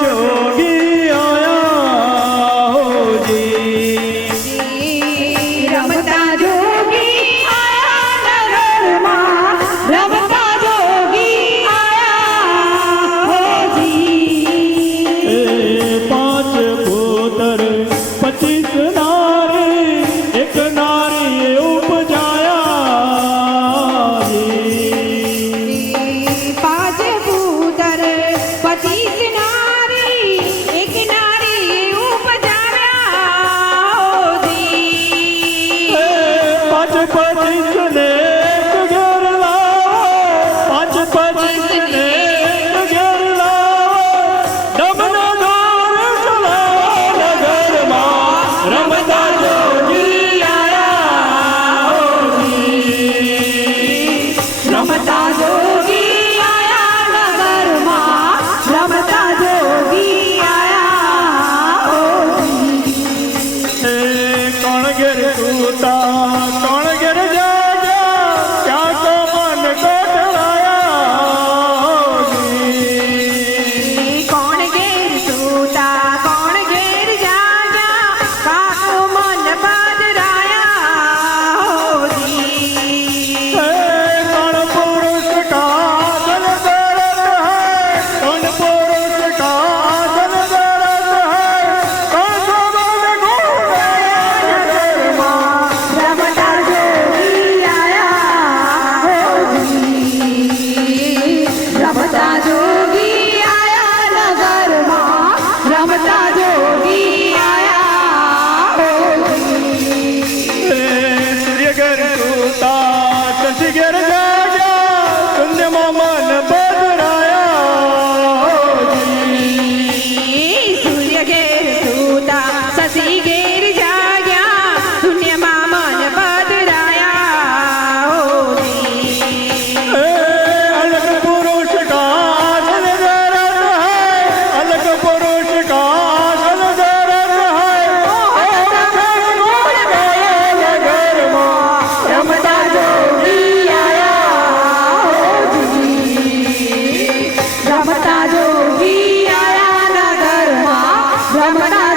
જો Até 45 Muhammad ভ্রমণা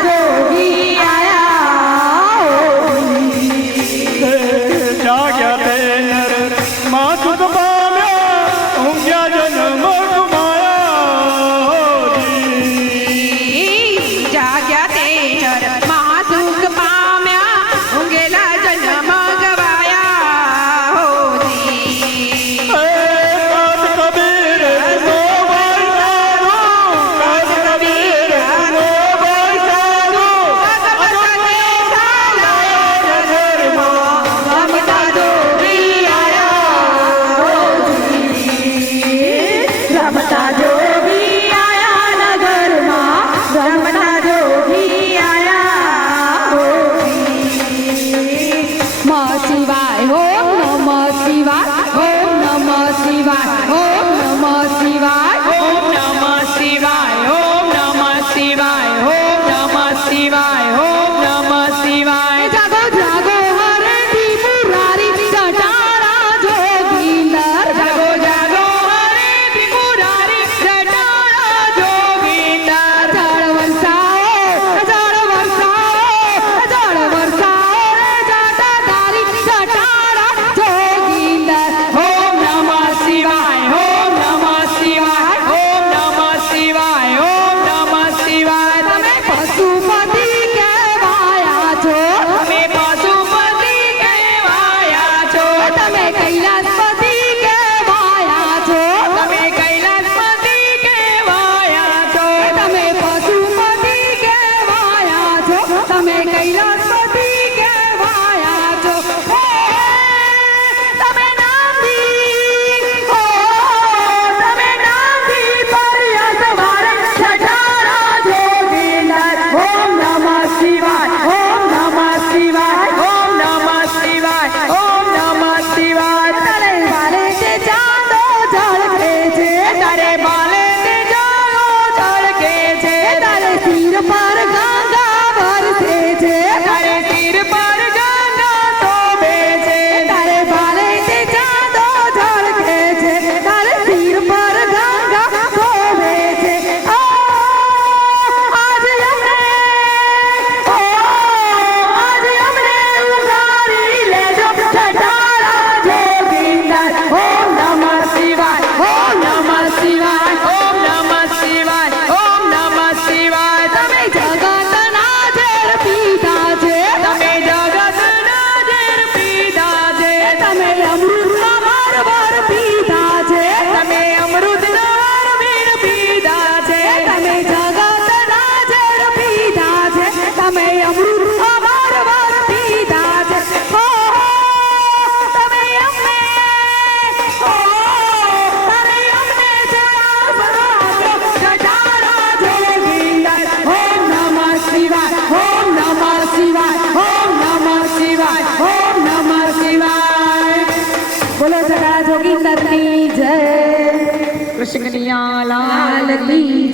Krishna Kanaiya લાલ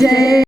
જય.